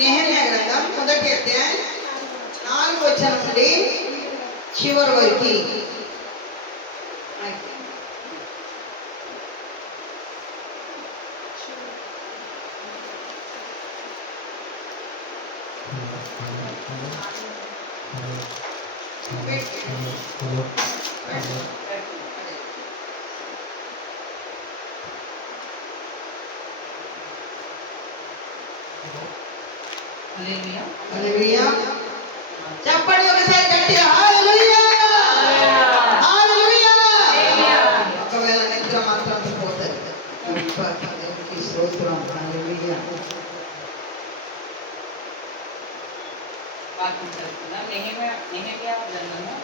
నెహెమ్యా గ్రంథం మొదటి అధ్యాయం 4వ వచనం నుండి చివరి వరకు. హల్లెలూయా. చెప్పండి ఒకసారి గట్టిగా హల్లెలూయా. హల్లెలూయా. ఒకవేళ నిద్ర మాత్రం పోతుంది. దేవునికి స్తోత్రం. హల్లెలూయా. వాక్యం చదువుకుందాం. నెహెమ్యా గ్రంథము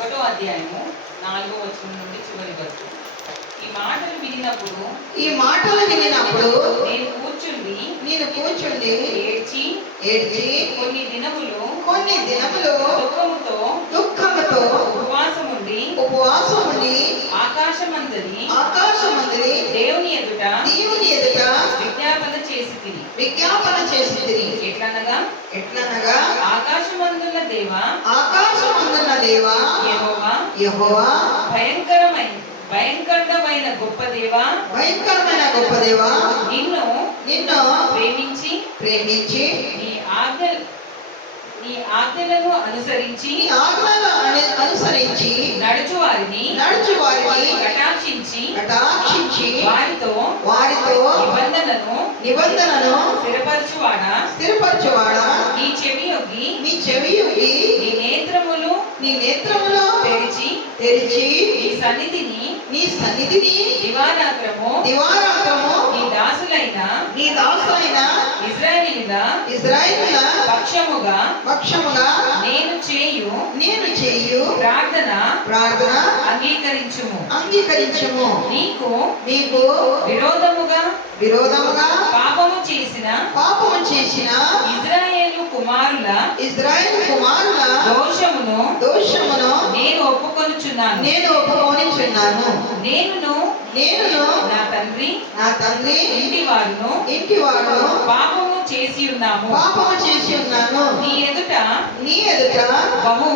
1వ అధ్యాయము 4వ వచనం నుండి చివరి వరకు. ఈ మాటలు వినినప్పుడు నేను కూర్చుండి ఏడ్చి కొన్ని దినములు దుఃఖముతో ఉపవాసముండి ఆకాశమందరి దేవుని ఎదుట విజ్ఞాపన చేసి తిని ఎట్లనగా ఆకాశమందున్న దేవా యెహోవా భయంకరమైన గొప్ప దేవా నిన్ను ప్రేమించి నీ ఆజ్ఞలను అనుసరించి నడుచు వారిని కటాక్షించి వారితో నిబంధనను స్థిరపరచువాడా నీ చెవియొగ్గి నీ నేత్రములు తెరిచి నీ సన్నిధిని దివారాత్రము నీ దాసులైన ఇశ్రాయేలీయుల పక్షముగా నేను చేయు ప్రార్థన అంగీకరించుము. నీకు విరోధముగా పాపము చేసిన ఇశ్రాయేలు కుమారుల దోషమును నేను ఒప్పుకొనుచున్నాను. నేను నా తండ్రి ఇంటి వారును పాపము చేసి ఉన్నాను. నీ ఎదుట బహు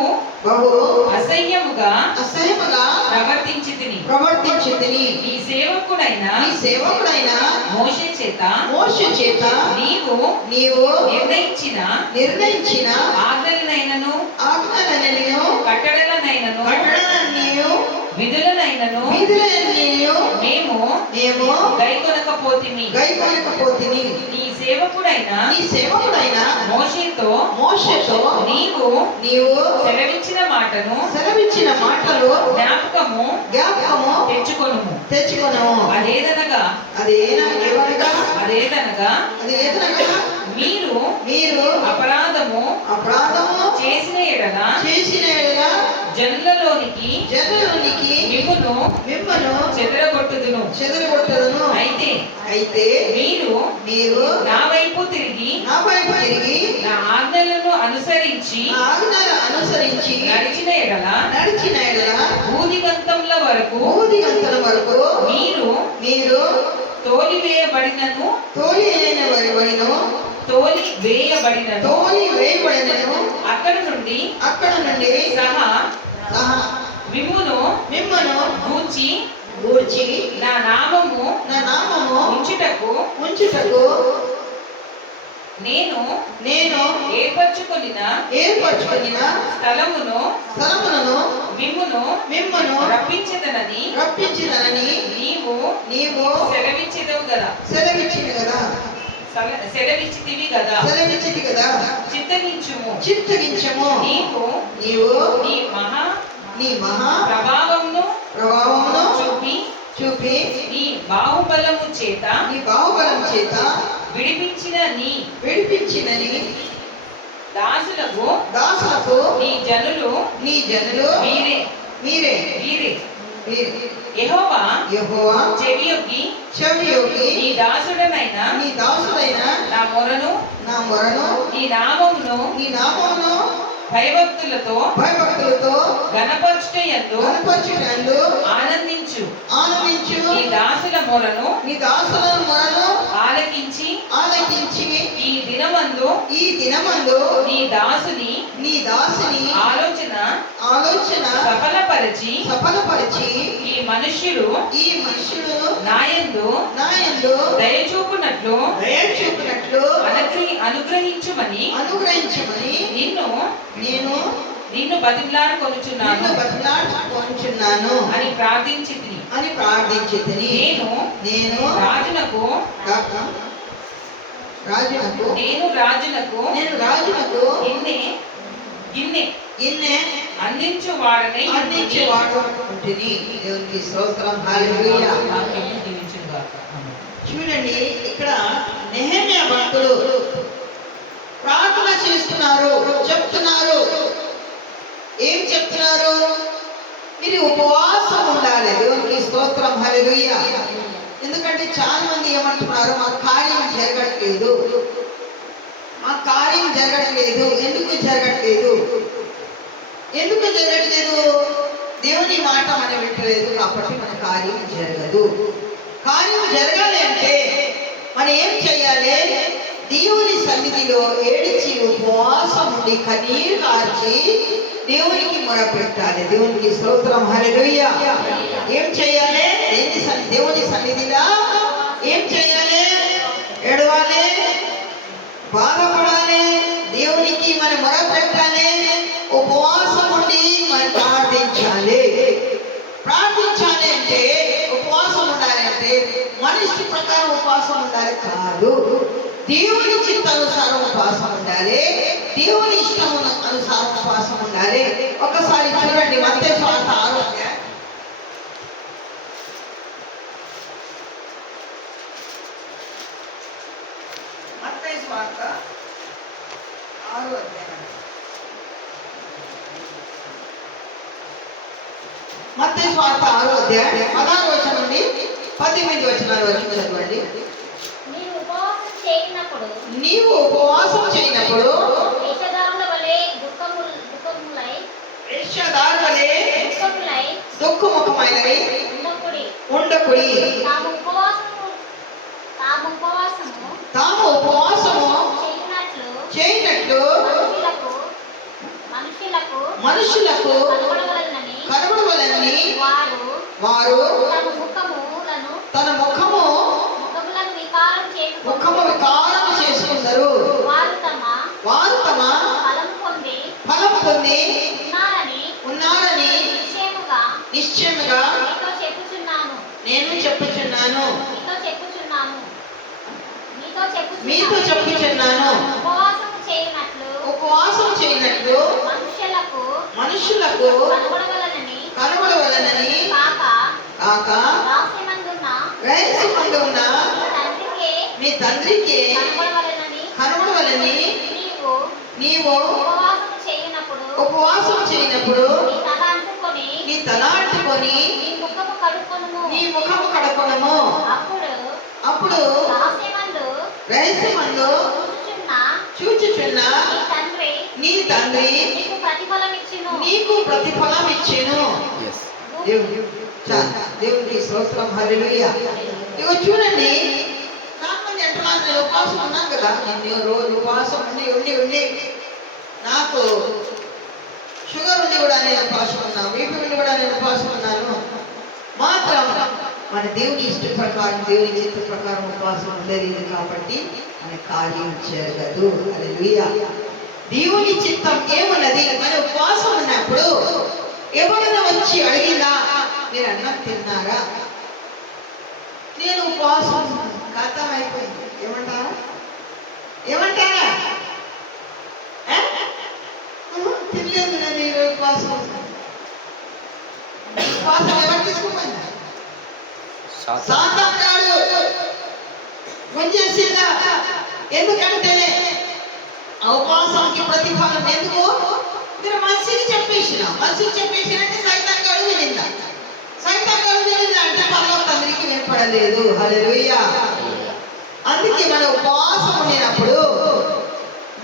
అసహ్యముగా ప్రవర్తించితిని. నీ సేవకుడైన మోషే చేత నీవు నిర్ణయించిన ఆజ్ఞలనైనను కట్టడలనైనను విధులనైనను మేము గైకొనకపోతిమి. నీ సేవకుడైన మోషేతో నీవు సెలవిచ్చిన మాటలు జ్ఞాపకము తెచ్చుకొనుము. అదేదనగా మీరు అపరాధము చేసిన ఎడల జనులలోనికి మిమ్మును చెదరగొట్టుదును. అయితే మీరు నా వైపు తిరిగి నా ఆజ్ఞలను అనుసరించి నడిచిన ఎడల భూదిగంతముల వరకు మీరు తోలివేయబడినను అక్కడ నుండి సహా మిమ్మును గూర్చి నా నామము ఉంచుటకు నేను ఏర్పరచుకొనిన స్థలమును మిమ్మును రప్పించెదనని నీవు సెలవిచ్చితివి కదా. చిత్తగించుము. నీవు నీ మహా ప్రభావమును చూపి నీ బాహుబలము చేత విడిపించినని దాసులకు దాసులకు నీ జనులు మీరే వీరే మీరే యెహోవా యెహోవా చెవియొగ్గి నీ దాసుడనైన నా మొరను నీ నామమును భయభక్తులతో గణపరచుటయందు ఆనందించు నీ దాసుల మొరను ఆలకించి ఈ దినమందు నీ దాసుని ఆలోచన సఫలపరచి ఈ మనుష్యుడు నాయందు దయచూపునట్లు అనుగ్రహించుమని నిన్ను బతిమలాడుకొనుచున్నాను అని ప్రార్థించి నేను రాజునకు గిన్నె అందించువాడనై దేవునికి స్తోత్రం. హల్లెలూయా. చూడండి, ఇక్కడ నెహెమ్యా భక్తులు ప్రార్థన చేస్తున్నారు, చెప్తున్నారు. ఏం చెప్తున్నారు? మీరు ఉపవాసం ఉండాలి. దేవునికి స్తోత్రం. హల్లెలూయా. ఎందుకంటే చాలా మంది ఏమంటున్నారు, మా కార్యం జరగట్లేదు. ఎందుకు జరగట్లేదు? దేవుని మాట మనం వింటలేదు కాబట్టి మన కార్యం జరగదు. కార్యం జరగాలి అంటే మనం ఏం చేయాలి? దేవుని సన్నిధిలో ఏడిచి ఉపవాసం ఉండి కన్నీరు కార్చి దేవునికి మొరపెట్టాలి. దేవునికి స్తోత్రం. హల్లెలూయా. ఏం చేయాలి? దేవుని సన్నిధిలో ఏం చేయాలి? ఏడవాలి, బాధపడాలి, దేవునికి మనం మొరపెట్టాలి, ఉపవాసం ఉండి మనం ప్రార్థించాలి అంటే ఉపవాసం ఉండాలంటే మనిషి ప్రకారం ఉపవాసం ఉండాలి కాదు. దేవుని చిత్తానుసారం ఉపవాసం ఉండాలి, దేవుని ఇష్టం అనుసారం ఉపవాసం ఉండాలి. ఒకసారి చూడండి, మత్తయి సువార్త 6వ అధ్యాయం. మత్తయి సువార్త 6వ అధ్యాయం. మత్తయి సువార్త 6వ అధ్యాయం 16వ వచనం నుండి 18వ వచనాల వరకు చదవండి. నీవు ఉపవాసం చేయనప్పుడు వేషధారుల వలె దుఃఖముఖములై ఉండకుడి. తాము ఉపవాసము చేయనట్లు మనుషులకు కనబడవలెనని వారు తన ముఖము వికారం చేసుకున్నారు. వారు తమ ఫలం పొంది ఉన్నారని నిశ్చయముగా నేను చెప్పుచున్నాను, మీతో చెప్పుచున్నాను. ఉపవాసం చేయనట్లు మనుషులకు కనబడవలనని కాక రహస్యమందు ఉన్న నీ తండ్రికి కనబడవలని నీవు ఉపవాసం చేయనప్పుడు నీ తల అంటుకొని నీ ముఖము కడుకొనుము. అప్పుడు రహస్యమందు చూచుచున్న నీ తండ్రి నీకు ప్రతిఫలం ఇచ్చెను. దేవునికి స్తోత్రం. హల్లెలూయా. ఇగో చూడండి, చాలా మంది అంటున్నారు, నేను ఉపవాసం ఉన్నాను కదా, నేను రోజు ఉపవాసం ఉండి నాకు షుగర్ ఉండి కూడా నేను ఉపవాసం ఉన్నాను, బీపీ ఉండి కూడా నేను ఉపవాసం ఉన్నాను. మాత్రం మన దేవుని ఇష్ట ప్రకారం, దేవుని చిత్త ప్రకారం ఉపవాసం ఉండలేదు కాబట్టి మన కార్యం జరగదు. హల్లెలూయా. దేవుని చిత్తం ఏమున్నది? మన ఉపవాసం ఉన్నప్పుడు ఎవరైనా వచ్చి అడిగినా, మీరు అన్నం తిన్నారా? నేను ఉపవాసం ఖతం అయిపోయింది. ఏమంటారా? తినలేదు, నేను ఈరోజు ఉపవాసం. ఉపవాసం ఎవరు తీసుకుపోయిందా? సాతాను గాడు. ముంచేసిందా? ఎందుకంటే ఆ ఉపవాసానికి ప్రతిఫలం ఎందుకు? మీరు మనిషికి చెప్పేసినంటే సైతానికి అడుగు వినిందా? సైతానికి అడుగు వినిందా అంటే పరలోక తండ్రికి వినపడలేదు. హల్లెలూయా. అందుకే మన ఉపవాసం ఉండినప్పుడు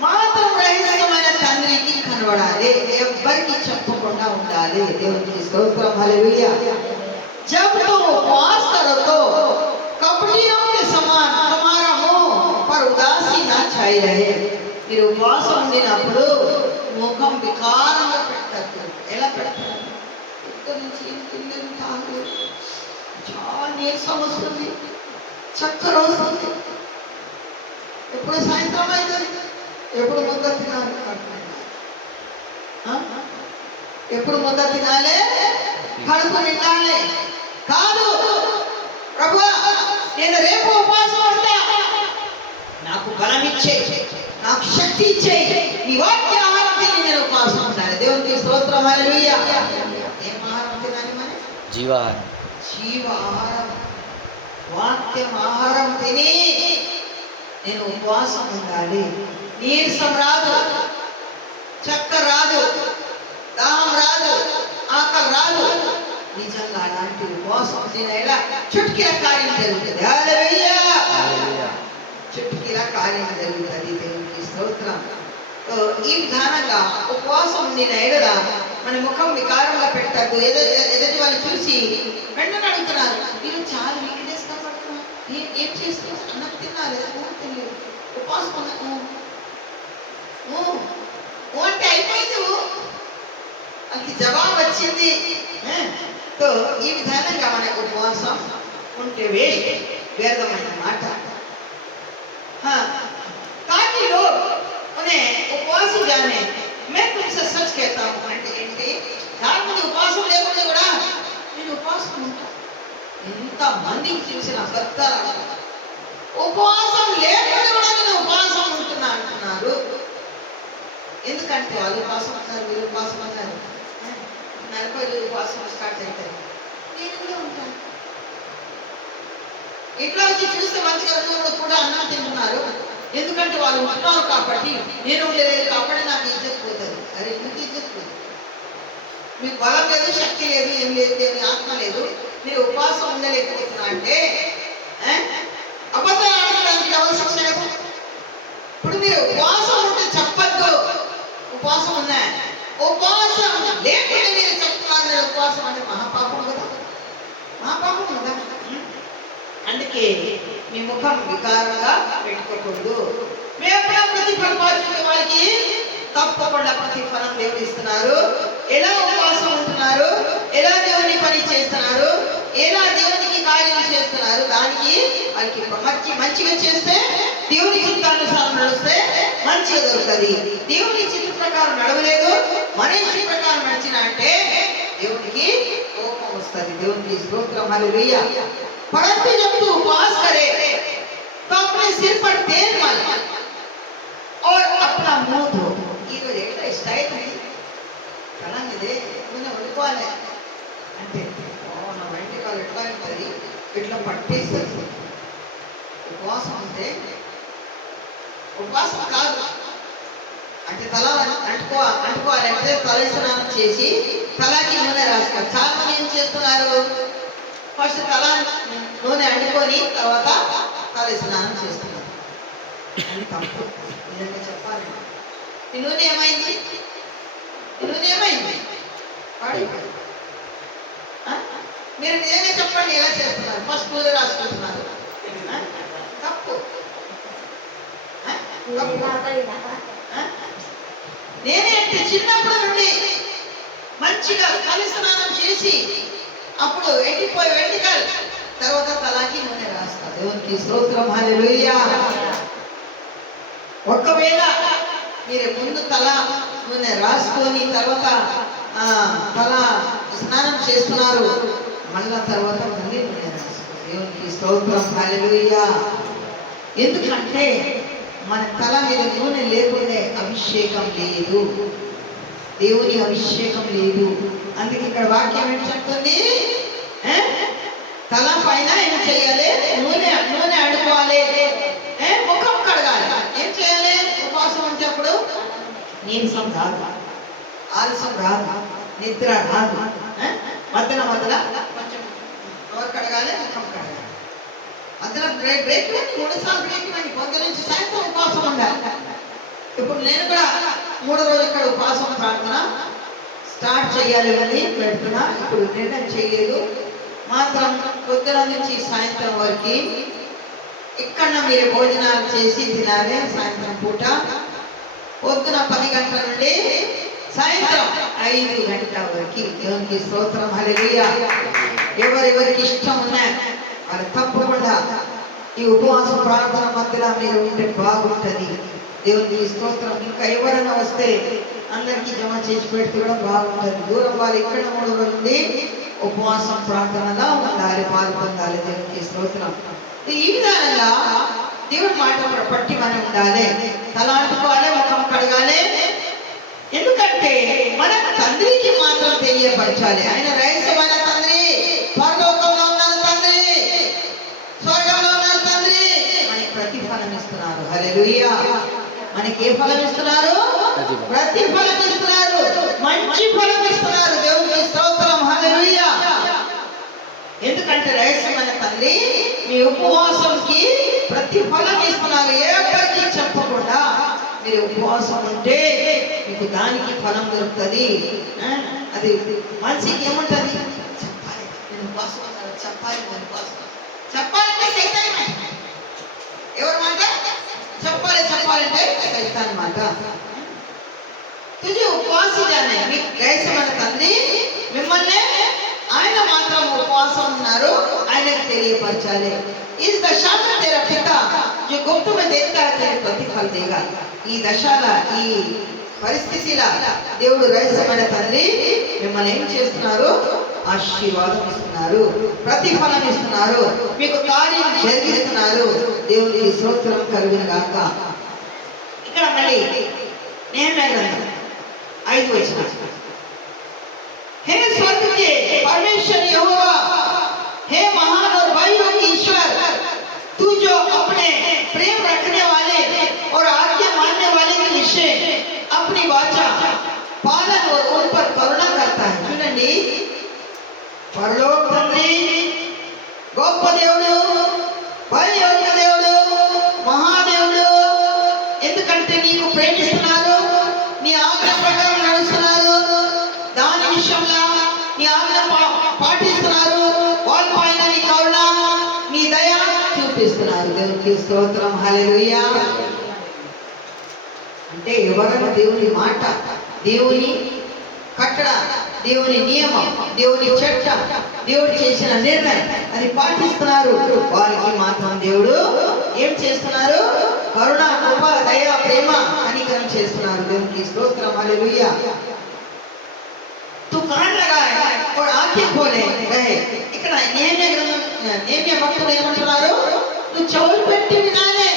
మాత్రం రహస్యమైన తండ్రికి కనబడాలి, ఎవ్వరికి చెప్పకుండా ఉండాలి. దేవునికి స్తోత్రం. హల్లెలూయా. जब तुम उपवास करो तो कपटियों के समान तुम्हारा मुंह पर उदासी ना छाई रहे. మీరు ఉపవాసం ఉండినప్పుడు ముఖం వికారంగా పెట్టద్దు. ఎలా పెడతారు? ఇక్కడి నుంచి తినలేదు, తాగలేదు, చాలా నీరసం వస్తుంది, చక్కెర వస్తుంది, ఎప్పుడు సాయంత్రం అవుతుంది, ఎప్పుడు ముద్ద తినాలి, ఎప్పుడు ముద్ద తినాలి, కడుపు నిండాలి కాదు. ప్రభువా నేను రేపు ఉపవాసం ఉంటా, నాకు బలం ఇచ్చే, నాకు శక్తి ఇచ్చే, నీ వాక్య ఆహారం తిని నేను ఉపవాసం ఉంటాను. దేవునికి స్తోత్రం. హల్లెలూయా. ఏం ఆహారం తినాలి? మరి జీవాహారం. జీవాహారం, వాక్యం ఆహారం తిని నేను ఉపవాసం ఉండాలి. నీరసం రాదు, చక్కెర రాదు, దాహం రాదు, ఆకలి రాదు. నిజంగా అలాంటి ఉపవాసం తినేలా చుట్కీల కార్యం జరుగుతుంది. హల్లెలూయా. చుట్కీల కార్యం జరుగుతుంది. దేవునికి స్తోత్రం. ఈ విధానంగా ఉపవాసం ఉండిన ఎడల మన ముఖం వికారంగా పెట్టద్దు. ఎదుటి వాళ్ళు చూసి వెంటనే అడుగుతున్నారు, మీరు చాలా వీక్నెస్ గా పడుతున్నారు, ఏం చేస్తున్నారు? అన్నం తిన్నారు, తెలియదు, ఉపవాసం అంటే అయిపోయింది, వాళ్ళకి జవాబు వచ్చింది. ఈ విధానంగా మనకు ఉపవాసం ఉంటే వేస్ట్, వ్యర్థమైన మాట. ताकि लोग उन्हें उपवासी जाने, मैं तुमसे सच कहता हूँ. అంటే ఏంటి? చాలా మంది ఉపవాసం లేకుండా కూడా నేను ఉపవాసం ఉంటా. ఎంత మందిని చూసిన అబద్ధాలు, ఉపవాసం లేకుండా కూడా నేను ఉపవాసం ఉంటున్నా అంటున్నారు. ఎందుకంటే వాళ్ళు ఉపవాసం ఉంటారు, వీళ్ళు ఉపవాసం ఉంటారు, 40 రోజులు ఉపవాసం స్టార్ట్ అవుతారు. నేను కూడా ఉంటాను. ఇట్లా వచ్చి చూస్తే మంచిగా ఉన్నప్పుడు కూడా అన్నం తింటున్నారు. ఎందుకంటే వాళ్ళు ఉంటున్నారు కాబట్టి, నేను ఉండలేదు కాబట్టి నాకు ఇజ్జత్ పోతుంది. అరే ఎందుకు ఇజ్జత్ పోతుంది? మీకు బలం లేదు, శక్తి లేదు, ఏం లేదు, ఏమి ఆత్మ లేదు, మీరు ఉపవాసం ఉండలేకపోతున్నా అంటే అబద్ధాలు ఆడడానికి ఎవరు శిక్ష? ఇప్పుడు మీరు ఉపవాసం ఉంటే చెప్పద్దు ఉపవాసం ఉన్నా, ఉపవాసం లేకుండా మీరు చెప్తున్నారు నేను ఉపవాసం అంటే మహాపాపం కదా, మహాపాపం కదా. అందుకే మీ ముఖం వికారంగా పెట్టుకోకూడదు. మేము ప్రతిఫలం వాళ్ళకి తప్పకుండా ప్రతిఫలం దేవుడు ఇస్తున్నారు. ఎలా ఉపవాసం ఉంటున్నారు, ఎలా దేవుని పని చేస్తున్నారు, ఎలా దేవునికి కార్యం చేస్తున్నారు, దానికి వాళ్ళకి మంచిగా చేస్తే, దేవుని చిత్తానుసారం నడిస్తే మంచిగా దొరుకుతుంది. దేవుని చిత్త ప్రకారం నడవలేదు, మనిషి ప్రకారం నడిచిన అంటే దేవునికి కోపం వస్తుంది. దేవునికి స్తోత్రం. హల్లెలూయా. परंतु जब तू उपवास करे तो अपने सिर पर तेल मल और अपना मुंह धो. ఈ రోజు ఎట్లా స్టైల్ ఉంది కలాంటిదే నూనె వండుకోవాలి అంటే నా బయటి కాలు ఎట్లా ఉంటుంది, ఇట్లా పట్టేస్తుంది. ఉపవాసం అంటే ఉపవాసం కాదు అంటే తల అంటుకోవాలంటే తల స్నానం చేసి తలకి నూనె రాసుకోవాలి. చాలా మంది ఏం చేస్తున్నారు, ఫస్ట్ తల నూనె అంటుకొని తర్వాత తల స్నానం చేస్తున్నారు. అది తప్పు. నిజంగా చెప్పాలి, ఈ నూనె ఏమైంది, ఈ నూనె ఏమైంది వాడిపోయింది. మీరు నిజంగా చెప్పండి, ఎలా చేస్తున్నారు? ఫస్ట్ నూనె రాసుకుంటున్నారు. తప్పు. నేనే అంటే చిన్నప్పుడు నుండి మంచిగా తల స్నానం చేసి అప్పుడు ఎండిపోయి వెండికాలు తర్వాత తలాకి నూనె రాస్తారు. దేవునికి స్తోత్రం. హల్లెలూయా. ఒకవేళ మీరు ముందు తల నూనె రాసుకొని తర్వాత తల స్నానం చేస్తున్నారు, మళ్ళా తర్వాత మళ్ళీ నూనె రాస్తారు. దేవునికి స్తోత్రం. హల్లెలూయా. ఎందుకంటే మన తల మీద నూనె లేకుండే అభిషేకం లేదు, దేవుని అభిషేకం లేదు. అందుకే ఇక్కడ వాక్యం ఏం చెప్తుంది, తల పైన ఏం చేయాలి? నూనె నూనె అడుకోవాలి, ముఖం కడగాలి. ఏం చేయాలి? ఉపవాసం ఉంటే అప్పుడు నీరసం రాదు, ఆలస్యం రాదు, నిద్ర రాదు. మధ్యన కొంచెం నోరు కడగాలి, ముఖం కడగాలి. మధ్యన బ్రేక్ 3 సార్లు బ్రేక్ ఇవ్వండి. పొద్దు నుంచి సాయంత్రం ఉపవాసం ఉండాలి. ఇప్పుడు నేను కూడా 3 రోజులు ఇక్కడ ఉపవాసం ప్రార్థన స్టార్ట్ చేయాలి అని పెడుతున్నా. ఇప్పుడు నిర్ణయం చేయలేదు. మాత్రం పొద్దున నుంచి సాయంత్రం వరకు ఇక్కడ మీరు భోజనాలు చేసి తినాలి. సాయంత్రం పూట పొద్దున 10 గంటల నుండి సాయంత్రం 5 గంటల వరకు. దేవునికి స్తోత్రం, హల్లెలూయా. ఎవరెవరికి ఇష్టం ఉన్నాయి వారు తప్పకుండా ఈ ఉపవాస ప్రార్థన మధ్యలో మీరు ఉంటే బాగుంటుంది. దేవునికి స్తోత్రం. ఇంకా ఎవరైనా వస్తే అందరికీ జమ చేసి పెడితే కూడా బాగుంటుంది. దూరం వాళ్ళు ఇక్కడ 3 రోజుల నుండి ఉపవాసం ప్రార్థనలో ఉండాలి, పాల్పొందాలి. దేవునికి స్తోత్రం. ఈ విధానంగా దేవుడి మాట పట్టి మనం ఉండాలి. తల అంటుకోవాలి, ముఖం కడగాలి. ఎందుకంటే మన తండ్రికి మాత్రం తెలియపరచాలి. ఆయన రహస్యమైన తండ్రి, పరలోకంలో ఉన్నారు తండ్రి, స్వర్గంలో ఉన్నారు తండ్రి. మనకి ప్రతిఫలం ఇస్తున్నారు. హల్లెలూయా. మనకి ఏ ఫలం ఇస్తున్నారు? ప్రతిఫలం ఇస్తున్నారు, మంచి ఫలం ఇస్తున్నారు. దేవునికి స్తోత్రం, హల్లెలూయా. ఎందుకంటే రహస్యమైన తండ్రి మీ ఉపవాసంకి ప్రతిఫలం ఇస్తున్నారు. ఎవరికి చెప్పకుండా మీరు ఉపవాసం ఉంటే మీకు దానికి ఫలం దొరుకుతుంది. అది మనిషికి ఏముంటుంది? చెప్పాలి, నేను ఉపవాసం ఉన్నాను, చెప్పాలి, నేను ఉపవాసం చెప్పాలంటే సైతాన్. ఎవరి మాట? చెప్పాలంటే సైతాన్ మాట. తుది ఉపవాసి జానే మీ రహస్యమైన తండ్రి మిమ్మల్ని ఆయన మాత్రం ఉపవాసం ఉన్నారు, ఆయనకు తెలియపరచాలి. इस दशा में तेरा पिता जो गुप्त में देखता है तेरे प्रतिफल देगा. ఈ దశల ఈ పరిస్థితిలా దేవుడు రహస్యమైన తండ్రి మిమ్మల్ని ఏం చేస్తున్నారు? ఆశీర్వాదం ఇస్తున్నారు, ప్రతిఫలం ఇస్తున్నారు, మీకు కార్యం జరిగిస్తున్నారు. దేవునికి స్తోత్రం కలుగును గాక. ఇక్కడ మళ్ళీ నెహెమ్యా గ్రంథం 5వ వచనం. हे स्वर्ग के परमेश्वर यहोवा, हे महान और भाइयों के ईश्वर, तू जो अपने प्रेम रखने वाले और आज्ञा मानने वाले के विषय अपनी वाचा पालन और उन पर करुणा करता है. చూడండి, పరలోక తండ్రి గొప్ప దేవుడు, భయయోగ్య దేవుడు, మహాదేవుడు. ఎందుకంటే నీకు ప్రేమిస్తున్నారు, నీ ఆజ్ఞ ప్రకారం నడుస్తున్నారు, దాని విషయంలో నీ ఆజ్ఞ పాటిస్తున్నారు. వాళ్ళ పైన నీ కరుణ, నీ దయ చూపిస్తున్నారు. దేవునికి స్తోత్రం, హల్లెలూయా. అంటే ఎవరైనా దేవుని మాట, దేవుని కట్టడ, దేవుని నియమం, దేవుని చట్టం, దేవుడు చేసిన నిర్ణయం అది పాటిస్తున్నారు. వారికి మాత్రం దేవుడు ఏం చేస్తున్నారు? కరుణ, కృప, దయ, ప్రేమ, కనికరం చేస్తున్నారు. దేవునికి స్తోత్రం, హల్లెలూయా. तू कान लगाए और आंखें खोले रहे. ఇక్కడ నేమ్య భక్తుడు ఏమంటున్నారు? నువ్వు చెవులు పెట్టి వినాలే,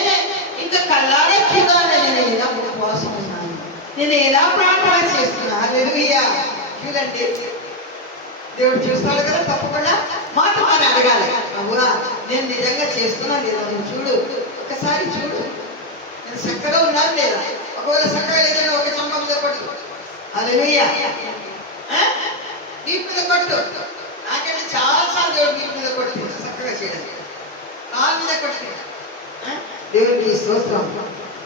ఇంకా కళ్ళారా చూడాలి. నేను ఎలా ఉపవాసం ఉన్నాను, నేను ఎలా ప్రార్థన చేస్తున్నా. హల్లెలూయా. చూడండి, దేవుడు చూస్తాడు కదా. తప్పకుండా మాత్రం అని అడగాలి. అవునా, నేను నిజంగా చేస్తున్నా లేదా నువ్వు చూడు, ఒకసారి చూడు, నేను చక్కగా ఉన్నాను లేదా. ఒకవేళ చక్కగా లేదంటే ఒక చంప మీద కొట్టు. హల్లెలూయా. వీపు మీద కొట్టు. నాకంటే చాలా సార్లు దేవుడు వీపు మీద కొట్టి చక్కగా చేయడానికి, కాలు మీద కొట్టి. దేవుడికి స్తోత్రం.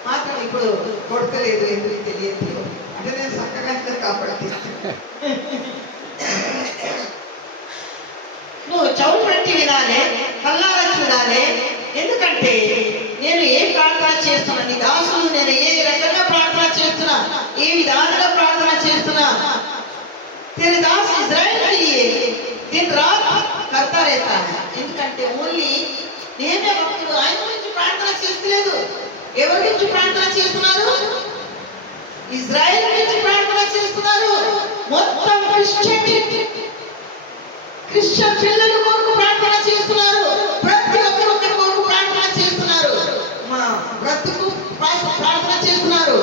మాత్రం ఇప్పుడు కొడతలేదు, ఎందుకు తెలియదు. అంటే నేను చక్కగా కాబట్టి నువ్వు చెవులు పెట్టి వినాలి, కళ్ళారా చూడాలి. ఎందుకంటే నేను ఏ ప్రార్థన చేస్తున్నా, నీ దాసులు నేను ఏ రకంగా ప్రార్థన చేస్తున్నా, ఏ విధానంగా ప్రార్థన చేస్తున్నా. तेरे दास इज़राइल के लिए दिन रात करता रहता है. ఎందుకంటే ఓన్లీ నేనే భక్తుడు ఆయన గురించి ప్రార్థన చేస్తలేదు. ఎవరి గురించి ప్రార్థన చేస్తున్నారు? ఇజ్రాయెల్ గురించి ప్రార్థన చేస్తున్నారు. మొత్తం క్రిస్టియన్ పిల్లల కొరకు ప్రార్థన చేస్తున్నారు. ప్రతి ఒక్కరు ఒకరి కొరకు ప్రార్థన చేస్తున్నారు. మా బ్రతుకు ప్రార్థన చేస్తున్నారు,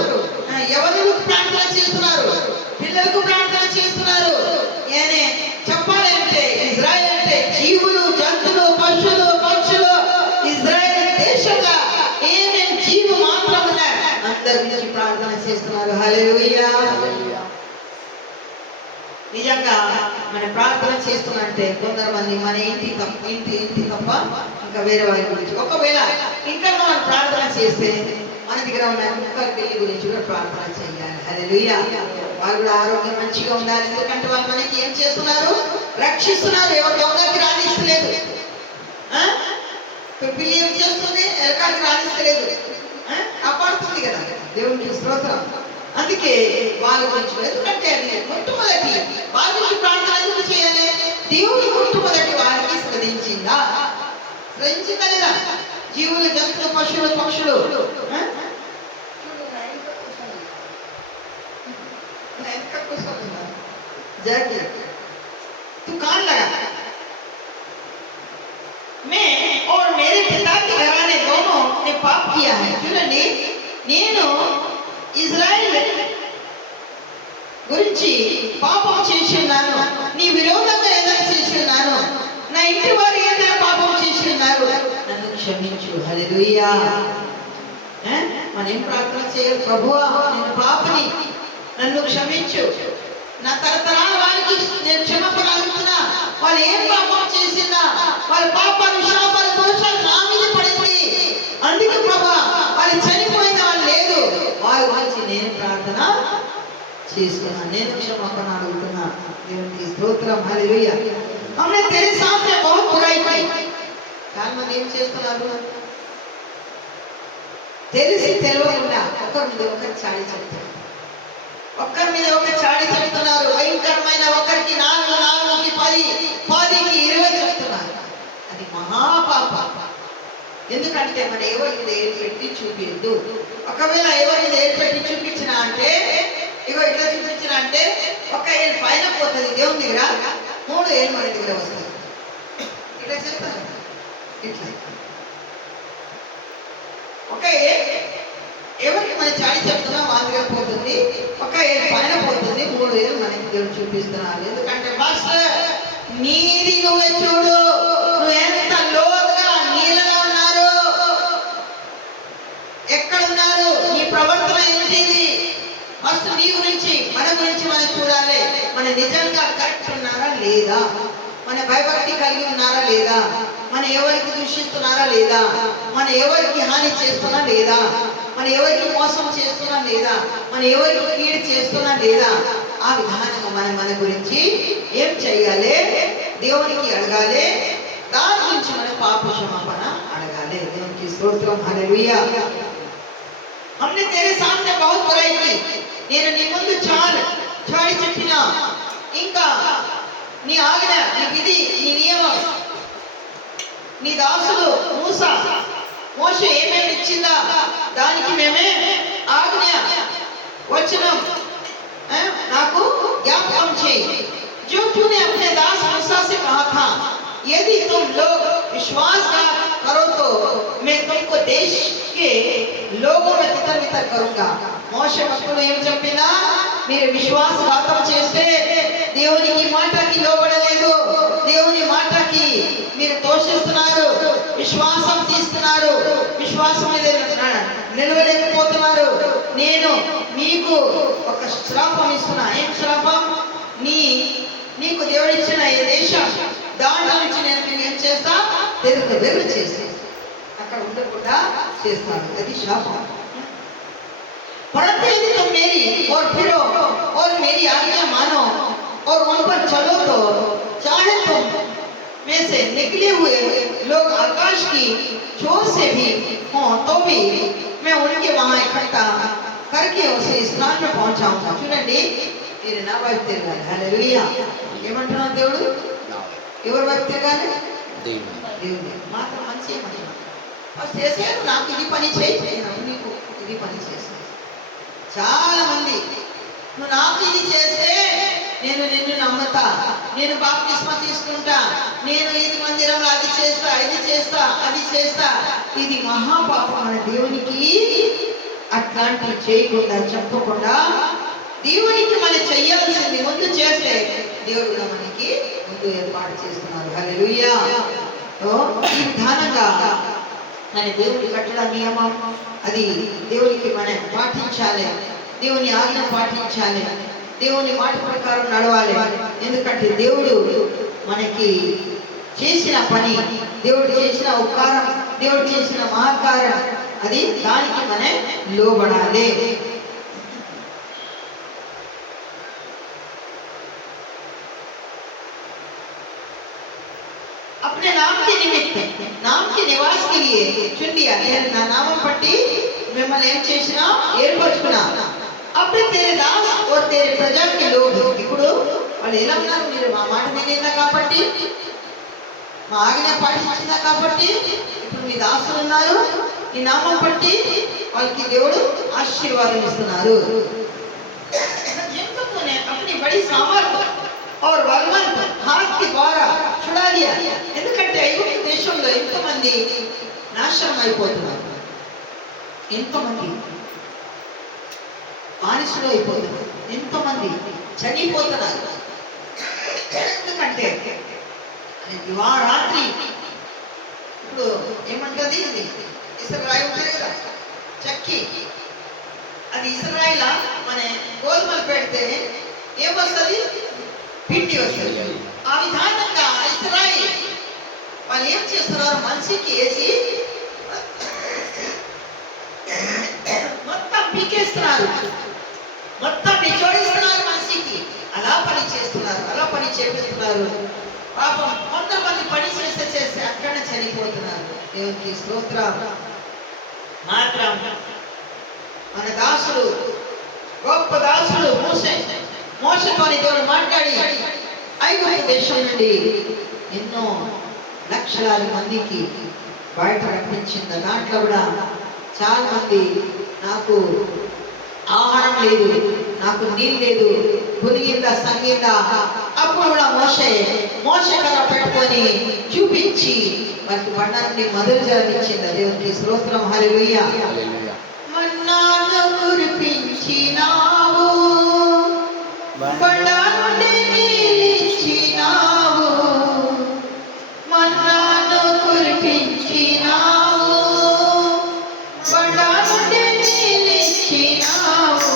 ఎవరికి ప్రార్థన చేస్తున్నారు, పిల్లలకు ప్రార్థన చేస్తున్నారు. చెప్పాలంటే ఇజ్రాయెల్ అంటే జీవులు, జంతువులు హల్లెలూయా. నిజంగా మన ప్రార్థన చేస్తున్నట్టే కొందరు మన ఇంటి తప్ప ఇంకా వేరే వారి గురించి, ఒకవేళ ఇంట్లో మనం ప్రార్థన చేస్తే మన దగ్గర ఉన్న ఒక్క పెళ్లి గురించి కూడా ప్రార్థన చేయాలి. హల్లెలూయా. వాళ్ళు కూడా ఆరోగ్యం మంచిగా ఉండాలి. ఎందుకంటే వాళ్ళు మనకి ఏం చేస్తున్నారు? రక్షిస్తున్నారు. ఎవరు దొంగకి రాణిస్తలేదు. పిల్లి ఏం చేస్తుంది? ఎలకాకి రాణిస్తలేదు, కాపాడుతుంది కదా. దేవునికి స్తోత్రం. అందుకే వాళ్ళ గురించి, ఎందుకంటే అది మొట్టమొదటి వాళ్ళ గురించి ప్రార్థన ఎందుకు చేయాలి? దేవుడు మొట్టమొదటి వారికి శ్రదించిందా లేదా? జీవులు, జంతువులు, పశువులు, పక్షులు तू कान लगा। मैं और मेरे पिता के घराने दोनों ने पाप किया है. చూడండి, నేను ఇజ్రాయెల్ గురించి పాపం చేసి ఉన్నాను, నీ విరోధంగా ఏదైనా చేసి ఉన్నాను, నా ఇంటి వారు ఏదైనా పాపం చేసి ఉన్నారు, నన్ను క్షమించు. హల్లెలూయా. మనం ఏం ప్రార్థన చేయాలి? ప్రభువా, నేను పాపని, నన్ను క్షమించు. నా తరతరాల వారికి నేను క్షమాపణ అడుగుతున్నా. వాళ్ళు ఏం పాపం చేసిందా? వాళ్ళ పాపాలు, శాపాలు, దోషాలు నా మీద పడింది. అందుకే ప్రభా, వాళ్ళు చనిపోయిన వాళ్ళు లేదు, వాళ్ళ గురించి నేను ప్రార్థన చేస్తున్నా, నేను క్షమాపణ అడుగుతున్నా. దేవునికి స్తోత్రం. హల్లెలూయా. हमने तेरे सामने बहुत बुराई की. చాలా మంది ఏం చేస్తున్నారు? తెలిసి తెలియకుండా ఒకరి మీద ఒకరు చాడి చెప్తారు, ఒక్కరి మీద ఒకరు చాడి చెప్తున్నారు. భయంకరమైన ఒకరికి 4, 4కి 10, 10కి 20 చెప్తున్నారు. అది మహాపాప. ఎందుకంటే మన ఎవరి మీద ఏలు పెట్టి చూపించద్దు. ఒకవేళ ఎవరి మీద ఏలు పెట్టి చూపించిన అంటే, ఇగో ఇట్లా చూపించిన అంటే, ఒక ఏళ్ళు పైన పోతుంది దేవుని దగ్గర, 3 ఏళ్ళు మన దగ్గర వస్తుంది. ఇట్లా చేస్తారు. ఇట్లా ఒక ఎవరికి మన చాడి చెప్తున్నా వాళ్ళ దగ్గర పోతుంది, ఒక ఏళ్ళు పైన పోతుంది, 3 ఏళ్ళు మనకి దేవుడు చూపిస్తున్నారు. ఎందుకంటే మాస్టర్, నీది నువ్వే చూడు, నువ్వు ఎంత లోతుగా నీళ్ళలో ఉన్నారు, ఎక్కడున్నారు, నీ ప్రవర్తన ఏంటిది? ఫస్ట్ నీ గురించి, మన గురించి మనం చూడాలి. మన నిజంగా కరెక్ట్ ఉన్నారా లేదా, మన భయభక్తి కలిగి ఉన్నారా లేదా, మన ఎవరికి దూషిస్తున్నారా లేదా, మన ఎవరికి హాని చేస్తున్నా లేదా, మన ఎవరికి మోసం చేస్తున్నా లేదా, మన ఎవరికి కీడు చేస్తున్నా లేదా, ఆ విధానంగా మనం మన గురించి ఏం చేయాలి? దేవునికి అడగాలి. దాని గురించి మన పాప క్షమాపణ అడగాలి. దేవునికి స్తోత్రం. హల్లెలూయా. हमने तेरे सामने बहुत बुराई की. నేను నీ ముందు చాడి చెప్పిన, ఇంకా నీ ఆజ్ఞ, నీ విధి, నీ నియమం, నీ దాసుడు మోషే ఏమేమి ఇచ్చిందా దానికి మేమే ఆజ్ఞ వచనం నాకు జ్ఞాపకం చేయి. जो तूने अपने दास मूसा से कहा था, यदि तुम लोग विश्वासघात करो तो मैं तुमको देश के लोगों में तितर-बितर करूंगा. మోషే భక్తుడు ఏం చెప్పినా, మీరు విశ్వాసఘాతం చేస్తే, దేవునికి మాటకి లోబడలేదు, దేవుని మాటకి మీరు తోషిస్తున్నారు, విశ్వాసం తీస్తున్నారు, విశ్వాసం మీద నిలవలేకపోతున్నారు, నేను మీకు ఒక శ్రాపం ఇస్తున్నా. ఏం శ్రాపం? నీకు దేవుడిచ్చిన ఈ దేశం, దాంట్లో నుంచి నేను మీకు ఏం చేస్తా? వెర్రు చేసి అక్కడ ఉండకుండా చేస్తాను. అది శాపం. परंतु यदि तुम मेरी और फिरो और मेरी आज्ञा मानो और उन पर चलो तो चाहे तुम में से निकले हुए लोग आकाश की छोर से भी हों तो भी मैं उनके वहां इकट्ठा करके उसे स्थान में पहुंचाऊंगा. చూడండి, మీరు నా వైపు తిరగాలి. హల్లెలూయా. ఏమంటున్నాడు దేవుడు? ఎవరి వైపు తిరగాలి? దేవుని. మాత్రం మంచి ఏమంటున్నాడు? ఫస్ట్ చేసేది నాకు ఇది పని చేయి, నీకు ఇది పని చేస్తాను. చాలా మంది, నువ్వు నాకు ఇది చేస్తే నేను నిన్ను నమ్ముతా, నేను బాప్తిస్మా తీసుకుంటా, నేను ఇది మందిరంలో అది చేస్తా, ఇది చేస్తా, అది చేస్తా. ఇది మహాపాపం. మన దేవునికి అట్లాంటివి చేయకుండా, చెప్పకుండా, దేవునికి మనం చెయ్యాల్సింది ముందు చేస్తే దేవుడు మనకి ముందు ఏర్పాటు చేస్తున్నారు. హల్లెలూయా. ఈ విధానంగా మన దేవుడి కట్టడ నియమం, అది దేవునికి మనం పాటించాలి. దేవుని ఆజ్ఞ పాటించాలి, దేవుని మాట ప్రకారం నడవాలి. ఎందుకంటే దేవుడు మనకి చేసిన పని, దేవుడు చేసిన ఉపకారం, దేవుడు చేసిన మహత్కారం, అది దానికి మనం లోబడాలి. अपने नाम के निमित्त, नाम के निवास के लिए चुन लिया, నా నామం పట్టి మిమ్మల్ని ఏం చేసినా ఏర్పరచుకున్నా. అప్పుడు तेरे दास और तेरे प्रजा के लोग, ఇప్పుడు వాళ్ళు ఎలా ఉన్నారు, మీరు మా మాట వినేదా కాబట్టి, మా ఆజ్ఞ పాటించిందా కాబట్టి ఇప్పుడు మీ దాసులు ఉన్నారు, ఈ నామం బట్టి వాళ్ళకి దేవుడు ఆశీర్వాదం ఇస్తున్నారు. జంతువునే अपनी बड़ी सामर्थ्य और बलवंत हाथ के द्वारा छुड़ा लिया. ఎందుకంటే ఐగుప్తు దేశంలో ఎంతమంది నాశనం అయిపోతున్నారు, ఎంతమంది బానిసలు అయిపోతున్నారు, ఎంతమంది చనిపోతున్నారు. ఎందుకంటే రాత్రి ఇప్పుడు ఏమంటది, ఇస్రాయేల్ ఉంటుంది కదా చక్కి, అది ఇస్రాయేల్ మన గోధుమలు పెడితే ఏమొస్తుంది, పిండి వస్తుంది. ఆ విధానంగా ఇస్రాయేల్ వాళ్ళు ఏం చేస్తున్నారు, మనిషికి వేసి మొత్తం పీకేస్తున్నారు, మొత్తం నిచోడిస్తున్నారు మనిషికి. అలా పని చేస్తున్నారు, అలా పని చేపిస్తున్నారు. పాపం కొంతమంది పని చేస్తే అక్కడనే చనిపోతున్నారు. దేవునికి స్తోత్రం. మాత్రం మన దాసుడు, గొప్ప దాసుడు మోషతోని దేవుడు మాట్లాడి ఐగుప్తు దేశం నుండి ఎన్నో లక్షలాది మందికి బయట రప్పించింది. దాంట్లో కూడా చాలా మంది నాకు ఆహారం లేదు, నాకు నీళ్ళు లేదు, పులిగిందా సంగిందా, అప్పుడు కూడా మోషే కథ పెట్టుకొని చూపించి వారికి బండ నుండి మధుర జలం ఇచ్చింది. దేవునికి స్తోత్రం. హల్లెలూయా. మన్నాను కురిపించినావు, బండ నుండి నీళ్ళిచ్చినావు, మన్నాను కురిపించినావు, బండ నుండి నీళ్ళిచ్చినావు.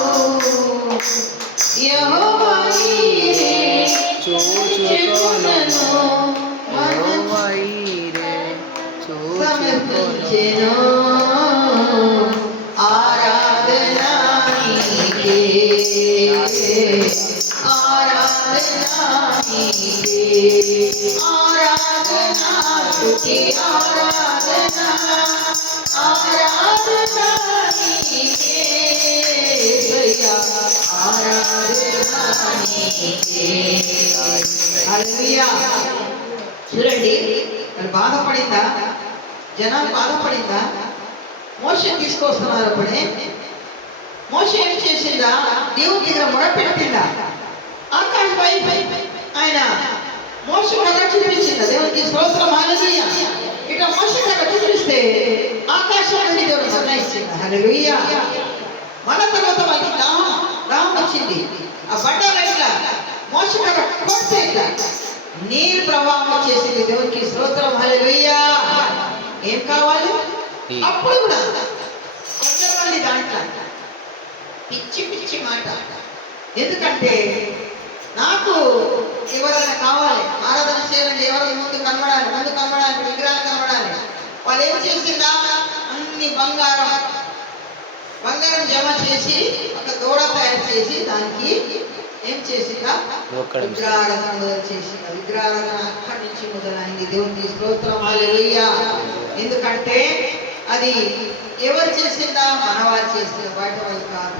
యెహోవా నీరే చూచుకొనును, సమర్పించెను ఆరాధన నీకే, ఆరాధన నీకే, ఆరాధన స్తుతి ఆరాధన, ఆరాధన నీకే యేసయ్యా, ఆరాధన నీకే. హల్లెలూయా. చూడండి, మరి బాధపడిందా, జనాలు బాధపడిందా, మోషే తీసుకొస్తున్నారు. అప్పుడే మోషే ఏం చేసిందా, దేవుని దగ్గర మొరపెట్టిందా, ఆకాశ పై ఆయన మోషే కథ చూపించిందా. దేవునికి స్తోత్రం. హల్లెలూయా. ఇట్లా మోషే కథ చూపిస్తే ఆకాశం నుండి దేవుడు సన్నాయిస్తుంది. హల్లెలూయా. మన తర్వాత వాళ్ళకి దాహం వచ్చింది. ఆ బండల ఇట్లా మోషే కథ కొడితే ఇట్లా నీరు ప్రవాహం వచ్చేసింది. దేవునికి స్తోత్రం. హల్లెలూయా. ఏం కావాలి, అప్పుడు కూడా కొంతమంది దాంట్లో పిచ్చి పిచ్చి మాట. ఎందుకంటే నాకు ఎవరైనా కావాలి, ఆరాధన చేయాలంటే ఎవరి ముందు కనబడాలి, విగ్రహాలు కనబడాలి. వాళ్ళు ఏం చేసిందా, అన్ని బంగారం జమ చేసి ఒక దూడ తయారు చేసి దానికి ఏం చేసిందా, విగ్రహారాధన మొదలు చేసింది. విగ్రహారాధన అక్కడి నుంచి మొదలైంది. దేవునికి స్తోత్రం. హల్లెలూయా. ఎందుకంటే అది ఎవరు చేసిందా, మనవాళ్ళు చేసిందా, బయట వాళ్ళు కాదు.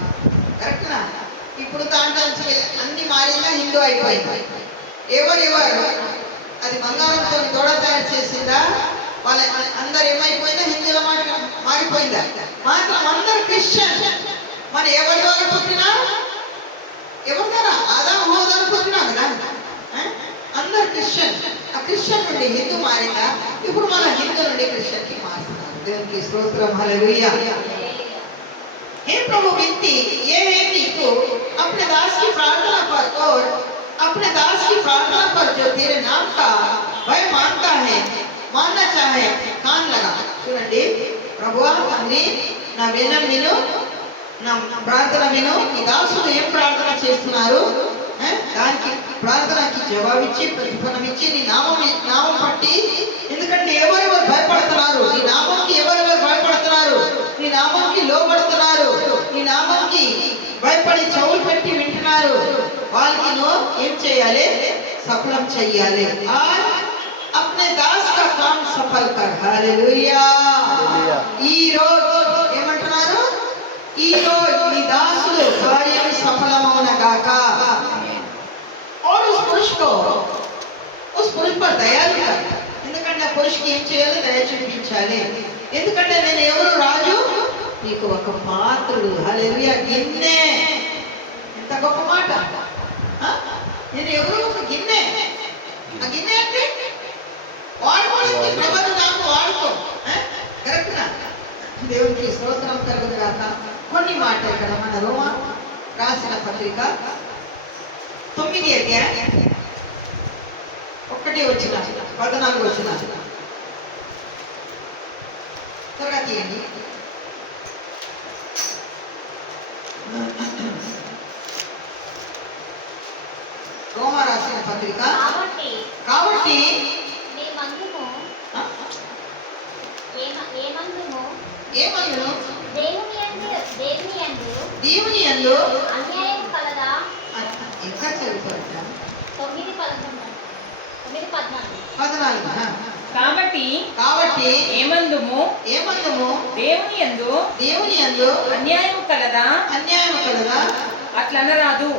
కరెక్ట్నా? ఇప్పుడు దాంట్లో అన్ని మారిందా, హిందూ అయిపోయింది. ఎవరు అది బంగారంతో దూడ తయారు చేసిందా, వాళ్ళ అందరు ఏమైపోయిందా, హిందువుల మాట మారిపోయిందా. మాత్రం అందరు క్రిస్టియన్. మరి ఎవరి ద్వారా పుట్టినా, ఎవరి ద్వారా, ఆదాము హవ్వ ద్వారా పుట్టినా కదా, అందరు క్రిస్టియన్. ఆ క్రిస్టియన్ నుండి హిందూ మారిందా, ఇప్పుడు మన హిందూ నుండి క్రిస్టియన్ కి మారుతున్నారు. దేవునికి స్తోత్రం. హల్లెలూయా. हे प्रभु विनती ये है कि तू अपने दास की प्रार्थना पर और अपने दास की प्रार्थना पर जो तेरे नाम का भय मानना चाहे कान लगा. చూడండి, ప్రభువా తండ్రి, నా విన్నపం విను, నా ప్రార్థన విను. ఈ దాసుడు ఏం ప్రార్థన చేస్తున్నారు, దానికి ప్రార్థనకి జవాబిచ్చి ప్రతిఫలమిచ్చి నీ నామం పట్టి, ఎందుకంటే ఎవరెవరు భయపడుతున్నారు, నీ నామంకి ఎవరెవరు భయపడుతున్నారు, నీ నామంకి లోబడుతున్నారు, నీ నామంకి భయపడి చెవులు పెట్టి వింటున్నారు, వాళ్ళకి నువ్వు ఏం చేయాలి, సఫలం చెయ్యాలి. अपने दास का काम सफल कर. हालेलुया. ఈ రోజు ఏమంటున్నారు, ఈ రోజు నీ దాసుడు కార్యం సఫలమవున గాక. और उस पुरुष पर దయాలు कर. ఎందుకంటే ఆ పురుషుకి ఏం చేయాలి, దయ చూపించాలి. ఎందుకంటే నేను ఎవరు, రాజు నీకు ఒక పాత్రుడు. హల్లెలూయా. గిన్నె, ఎంత గొప్ప మాట. నేను ఎవరు, ఒక గిన్నె. ఆ గిన్నె అంటే వాడుకోవడానికి ప్రభువు నాకు వాడుకో. కరెక్ట్నా? దేవునికి స్తోత్రం కలుగును గాక. కొన్ని మాటలు ఇక్కడ మన రోమా రాసిన పత్రిక 9వ అధ్యాయం 1వ వచనం 14వ వచనం త్వరగా తీయండి. రోమా రాసిన పత్రిక. కాబట్టి ఏమందును దేవుని యందు అన్యాయం కలదా. ఇంకా చదువుకోవచ్చా? 9:14. కాబట్టి ఏమందుము దేవుని యందు అన్యాయం కలదా అట్లనరాదు.